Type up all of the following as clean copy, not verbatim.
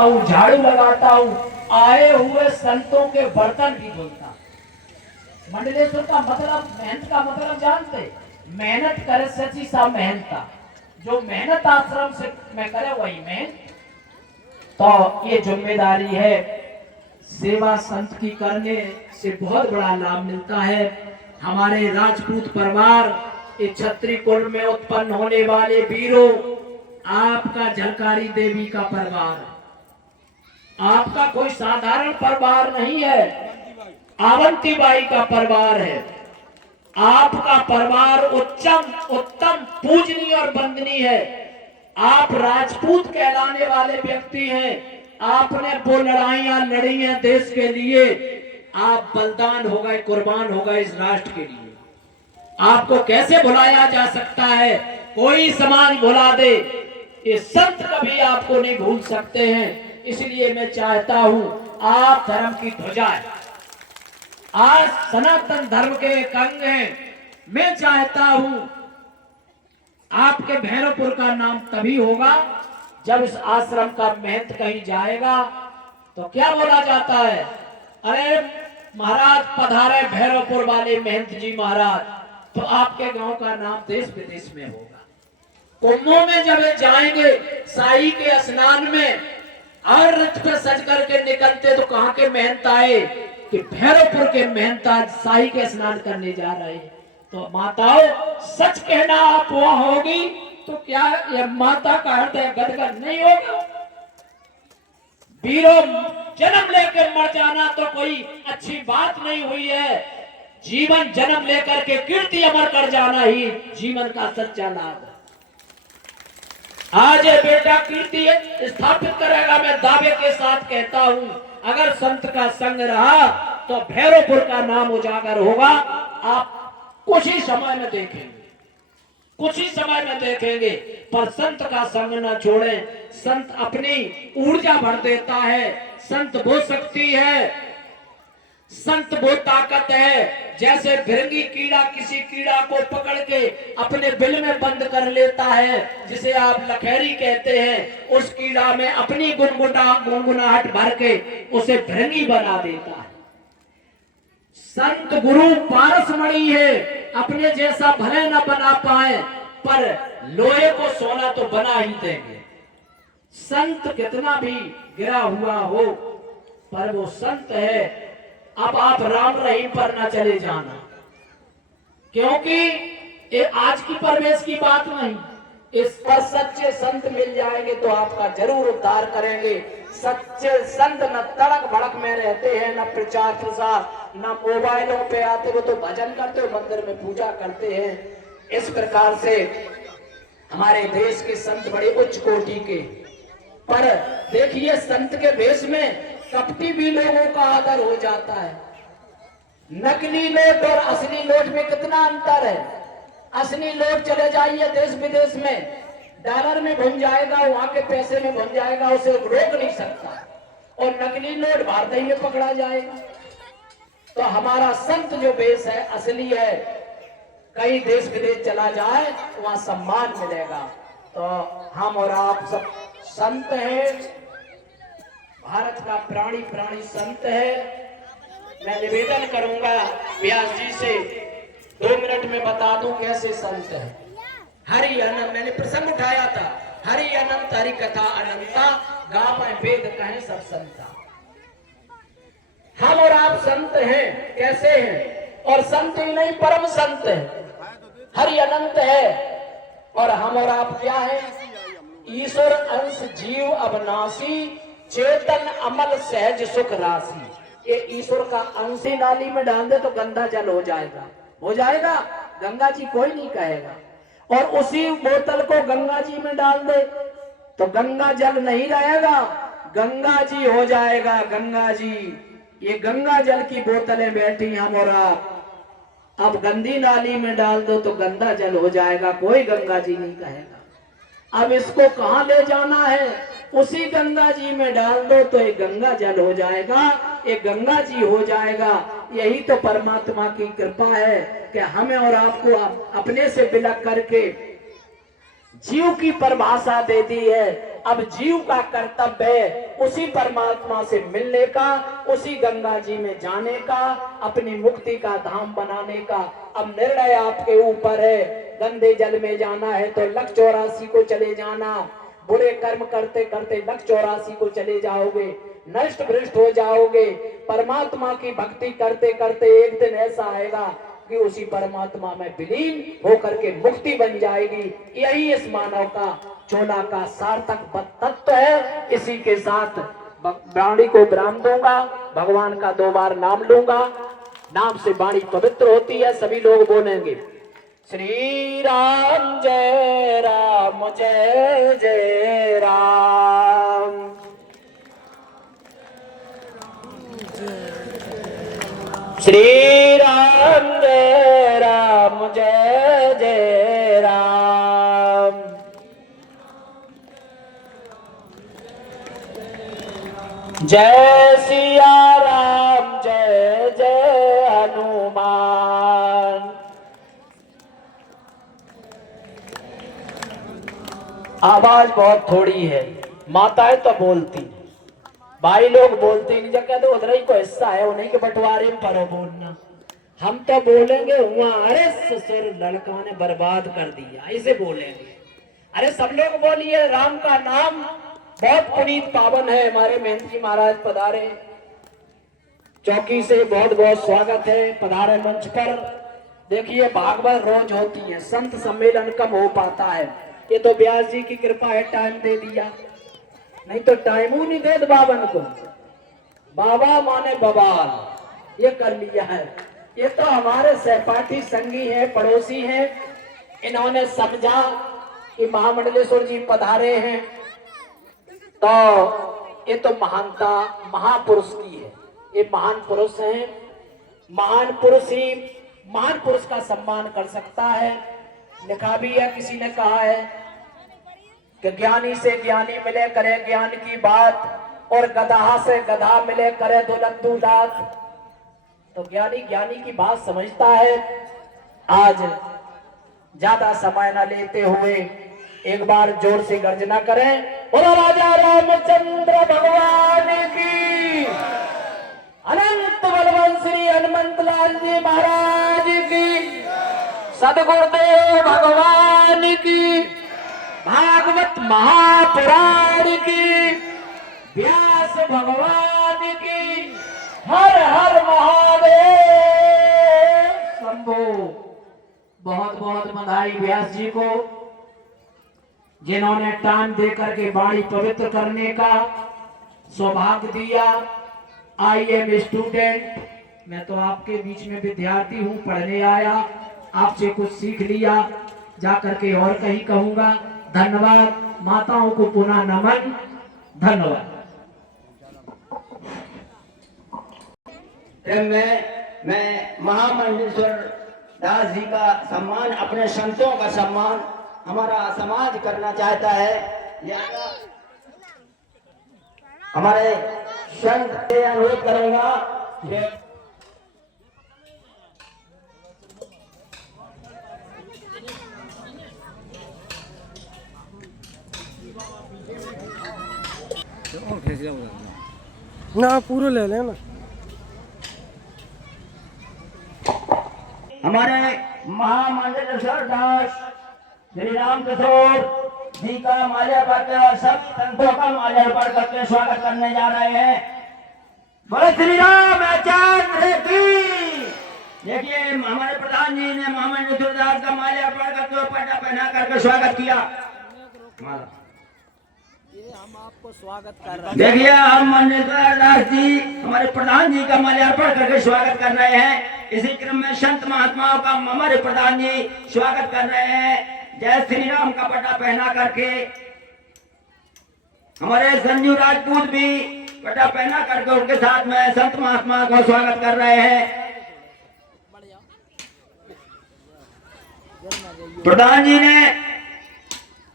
हूँ, झाड़ू लगाता हूँ, आए हुए संतों के बर्तन भी धुलता। मंडलेश्वर का मतलब, मेहनत का मतलब जानते? मेहनत करे सची सा मेहनता, जो मेहनत आश्रम से मैं करे वही मेहनत। तो ये जिम्मेदारी है, सेवा संत की करने से बहुत बड़ा लाभ मिलता है। हमारे राजपूत परिवार, इस क्षत्रिय कुल में उत्पन्न होने वाले वीरों, आपका झलकारी देवी का परिवार, आपका कोई साधारण परिवार नहीं है, आवंतीबाई का परिवार है। आपका परिवार उत्तम पूजनीय और वंदनीय है। आप राजपूत कहलाने वाले व्यक्ति हैं। आपने वो लड़ाइयां लड़ी हैं देश के लिए, आप बलिदान हो गए, कुर्बान हो गए इस राष्ट्र के लिए। आपको कैसे भुलाया जा सकता है? कोई समाज भुला दे, ये संत कभी आपको नहीं भूल सकते हैं। इसलिए मैं चाहता हूं, आप धर्म की ध्वजा है, आज सनातन धर्म के एक अंग हैं। मैं चाहता हूं आपके भैरवपुर का नाम तभी होगा जब इस आश्रम का महंत कहीं जाएगा तो क्या बोला जाता है? अरे महाराज पधारे भैरवपुर वाले महंत जी महाराज, तो आपके गांव का नाम देश विदेश में होगा। कुंभों में जब जाएंगे शाही के स्नान में और रथ पे सज करके निकलते तो कहां के महंत आए कि भैरवपुर के महंत आज शाही के स्नान करने जा रहे हैं। तो माताओं, सच कहना आप वहां होगी तो क्या यह माता का हृदय गदगद नहीं होगा? वीरों, जन्म लेकर मर जाना तो कोई अच्छी बात नहीं हुई है। जीवन जन्म लेकर के कीर्ति अमर कर जाना ही जीवन का सच्चा लाभ है। आज ये बेटा कीर्ति स्थापित करेगा, मैं दावे के साथ कहता हूं। अगर संत का संग रहा तो भैरवपुर का नाम उजागर होगा। आप कुछ ही समय में देखेंगे, कुछ ही समय में देखेंगे। पर संत का संग न छोड़ें। संत अपनी ऊर्जा भर देता है, संत वो शक्ति है, संत वो ताकत है। जैसे भिरंगी कीड़ा किसी कीड़ा को पकड़ के अपने बिल में बंद कर लेता है, जिसे आप लखेरी कहते हैं, उस कीड़ा में अपनी गुनगुनाहट भर के उसे भिरंगी बना देता है। संत गुरु पारसमणि है, अपने जैसा भले न बना पाए पर लोहे को सोना तो बना ही देंगे। संत कितना भी गिरा हुआ हो पर वो संत है। अब आप राम रहीम पर न चले जाना, क्योंकि ये आज की परवेश की बात नहीं। इस पर सच्चे संत मिल जाएंगे तो आपका जरूर उद्धार करेंगे। सच्चे संत न तड़क भड़क में रहते हैं, न प्रचार प्रसार, न मोबाइलों पे आते हो तो भजन करते हो, मंदिर में पूजा करते हैं। इस प्रकार से हमारे देश के संत बड़े उच्च कोटि के। पर देखिए, संत के भेष में कपटी भी लोगों का आदर हो जाता है। नकली नोट और असली नोट में कितना अंतर है। असली नोट चले जाइए देश विदेश में, डॉलर में भुन जाएगा, वहां के पैसे में भुन जाएगा, उसे रोक नहीं सकता। और नकली नोट भारत ही में पकड़ा जाएगा। तो हमारा संत जो भेष है असली है, कहीं देश विदेश चला जाए वहां सम्मान मिलेगा। तो हम और आप सब संत हैं, भारत का प्राणी संत है। मैं निवेदन करूंगा व्यास जी से 2 मिनट में बता दूं कैसे संत है। हरि अनंत, मैंने प्रसंग उठाया था, हरि अनंत हरि कथा अनंता, गावै वेद कहें सब संता। हम और आप संत हैं, कैसे हैं? और संत ही नहीं, परम संत है, हरि अनंत है। और हम और आप क्या है? ईश्वर अंश जीव अविनाशी, चेतन अमल सहज सुख राशि। ये ईश्वर का अंश ही नाली में डाल दे तो गंदा जल हो जाएगा, हो जाएगा, गंगा जी कोई नहीं कहेगा। और उसी बोतल को गंगा जी में डाल दे तो गंगा जल नहीं रहेगा, गंगा जी हो जाएगा, गंगा जी। ये गंगा जल की बोतलें बैठी हम और आप। अब गंदी नाली में डाल दो तो गंदा जल हो जाएगा, कोई गंगा जी नहीं कहेगा। अब इसको कहां ले जाना है? उसी गंगा जी में डाल दो तो एक गंगा जल हो जाएगा, एक गंगा जी हो जाएगा। यही तो परमात्मा की कृपा है कि हमें और आपको अपने से बिलक करके जीव की परिभाषा दे दी है। अब जीव का कर्तव्य है उसी परमात्मा से मिलने का, उसी गंगा जी में जाने का, अपनी मुक्ति का धाम बनाने का। अब निर्णय आपके ऊपर है। गंदे जल में जाना है तो लख 84 को चले जाना, बुरे कर्म करते करते लख 84 को चले जाओगे, नष्ट भ्रष्ट हो जाओगे। परमात्मा की भक्ति करते करते एक दिन ऐसा आएगा कि उसी परमात्मा में विलीन होकर के मुक्ति बन जाएगी। यही इस मानव का चोला का सार्थक तत्व है। इसी के साथ वाणी को विराम दूंगा, भगवान का 2 बार नाम लूंगा। नाम से वाणी पवित्र होती है। सभी लोग बोलेंगे श्री राम जय राम जय जय राम, श्री राम जय राम जय जय राम, जय सिया राम जय जय हनुमान। आवाज बहुत थोड़ी है, माताएं तो बोलती, भाई लोग बोलते नहीं। जब कहते उधर ही को हिस्सा है उन्हीं के बंटवारे में परो बोलना, हम तो बोलेंगे हुआ अरे ससुर लड़का ने बर्बाद कर दिया, ऐसे बोलेंगे। अरे सब लोग बोलिए राम का नाम बहुत पुनीत पावन है। हमारे महंत जी महाराज पधारे, चौकी से बहुत बहुत स्वागत है, पधारे मंच पर। देखिए भागवत रोज होती है, संत सम्मेलन कम हो पाता है। ये तो व्यास जी की कृपा है, टाइम दे दिया, नहीं तो टाइम ही नहीं दे बाबन को। बाबा माने बवाल, ये कर लिया है। ये तो हमारे सहपाठी संगी है, पड़ोसी हैं, इन्होंने समझा कि महामंडलेश्वर जी पधारे हैं तो ये तो महानता महापुरुष की है। ये महान पुरुष हैं, महान पुरुष ही महान पुरुष का सम्मान कर सकता है। लिखा भी है, किसी ने कहा है कि ज्ञानी से ज्ञानी मिले करे ज्ञान की बात, और गधा से गधा मिले करे दुलंदू दात। तो ज्ञानी ज्ञानी की बात समझता है। आज ज्यादा समय न लेते हुए एक बार जोर से गर्जना करें, बोलो राजा रामचंद्र भगवान की, अनंत बलवंत श्री हनुमंत लाल जी महाराज की, सदगुरुदेव भगवान की, भागवत महापुराण की, व्यास भगवान की, हर हर महादेव शंभो। बहुत बहुत बधाई व्यास जी को, जिन्होंने टाइम दे करके वाणी पवित्र करने का सौभाग्य दिया। आई एम स्टूडेंट, मैं तो आपके बीच में विद्यार्थी हूँ, पढ़ने आया, आपसे कुछ सीख लिया, जा करके और कहीं कहूंगा। धन्यवाद, माताओं को पुनः नमन, धन्यवाद। मैं महामंडलेश्वर दास जी का सम्मान, अपने संतों का सम्मान हमारा समाज करना चाहता है। हमारे संत से अनुरोध करूंगा, ना पूरा ले लेना। हमारे महामंडलेश्वर दास श्री राम किशोर जी का माल्यार्पण करके और सब संतों का माल्यार्पण करके स्वागत करने जा रहे हैं। बोले श्री राम चंद्र की। देखिए हमारे प्रधान जी ने महामंडलेश्वर दास का माल्यार्पण करके और पट्टा पहना करके स्वागत किया। हम आपको स्वागत कर रहे हैं। देखिए हम मंडलेश्वर दास जी हमारे प्रधान जी का माल्यार्पण करके स्वागत कर रहे हैं। इसी क्रम में संत महात्माओं का हमारे प्रधान जी स्वागत कर रहे हैं। जय श्री राम का पट्टा पहना करके हमारे संजू राजपूत भी पट्टा पहना करके उनके साथ में संत महात्मा का स्वागत कर रहे हैं। प्रधान जी ने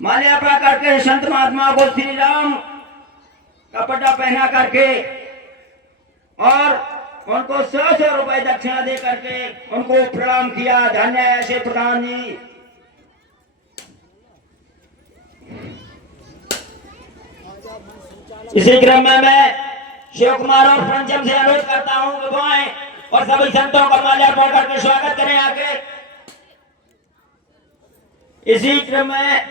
माल्यार्पण करके संत महात्मा को श्री राम का पट्टा पहना करके और उनको 100 रुपए दक्षिणा दे करके उनको प्रणाम किया। धन्य ऐसे प्रधान जी। इसी क्रम में मैं शिव कुमार और पंचम से अनुरोध करता हूं कि वो आए और सभी संतों का माल्यार्पण करके स्वागत करें आगे। इसी क्रम में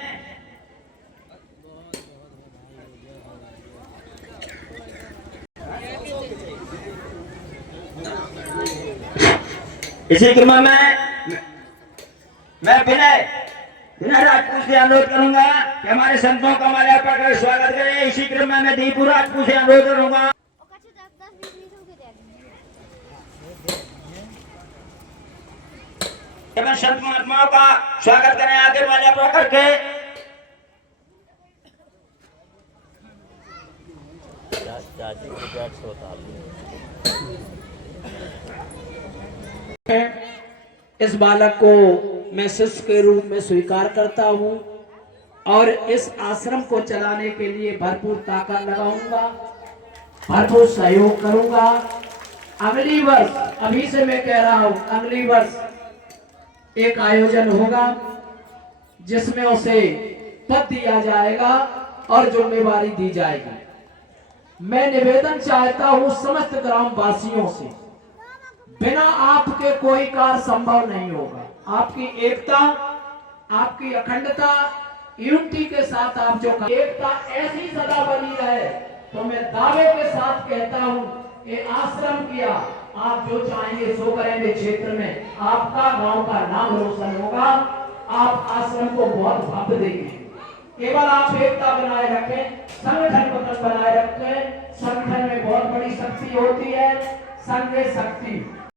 मैं विनय राजपूत से अनुरोध करूंगा कि हमारे संतों का माल्यार्पण कर स्वागत करें। इसी क्रम में मैं दीपू राजपूत से अनुरोध करूंगा एवं संत महात्माओं का स्वागत करें आगे माल्यार्पण करके। इस बालक को मैं शिष्य के रूप में स्वीकार करता हूं और इस आश्रम को चलाने के लिए भरपूर ताकत लगाऊंगा, भरपूर सहयोग करूंगा। अगली वर्ष, अभी से मैं कह रहा हूं, अगली वर्ष एक आयोजन होगा जिसमें उसे पद दिया जाएगा और जिम्मेवारी दी जाएगी। मैं निवेदन चाहता हूं समस्त ग्राम वासियों से, बिना आपके कोई कार्य संभव नहीं होगा। आपकी एकता, आपकी अखंडता, यूनिटी के साथ आप जो एकता ऐसी सदा बनी रहे, तो मैं दावे के साथ कहता हूं कि आश्रम किया, आप जो चाहेंगे सो करेंगे। क्षेत्र में आपका, गांव का नाम रोशन होगा। आप आश्रम को बहुत भव्य देंगे। केवल आप एकता बनाए रखें, संगठन बनाए रखें। संगठन में बहुत बड़ी शक्ति होती है, संघ शक्ति।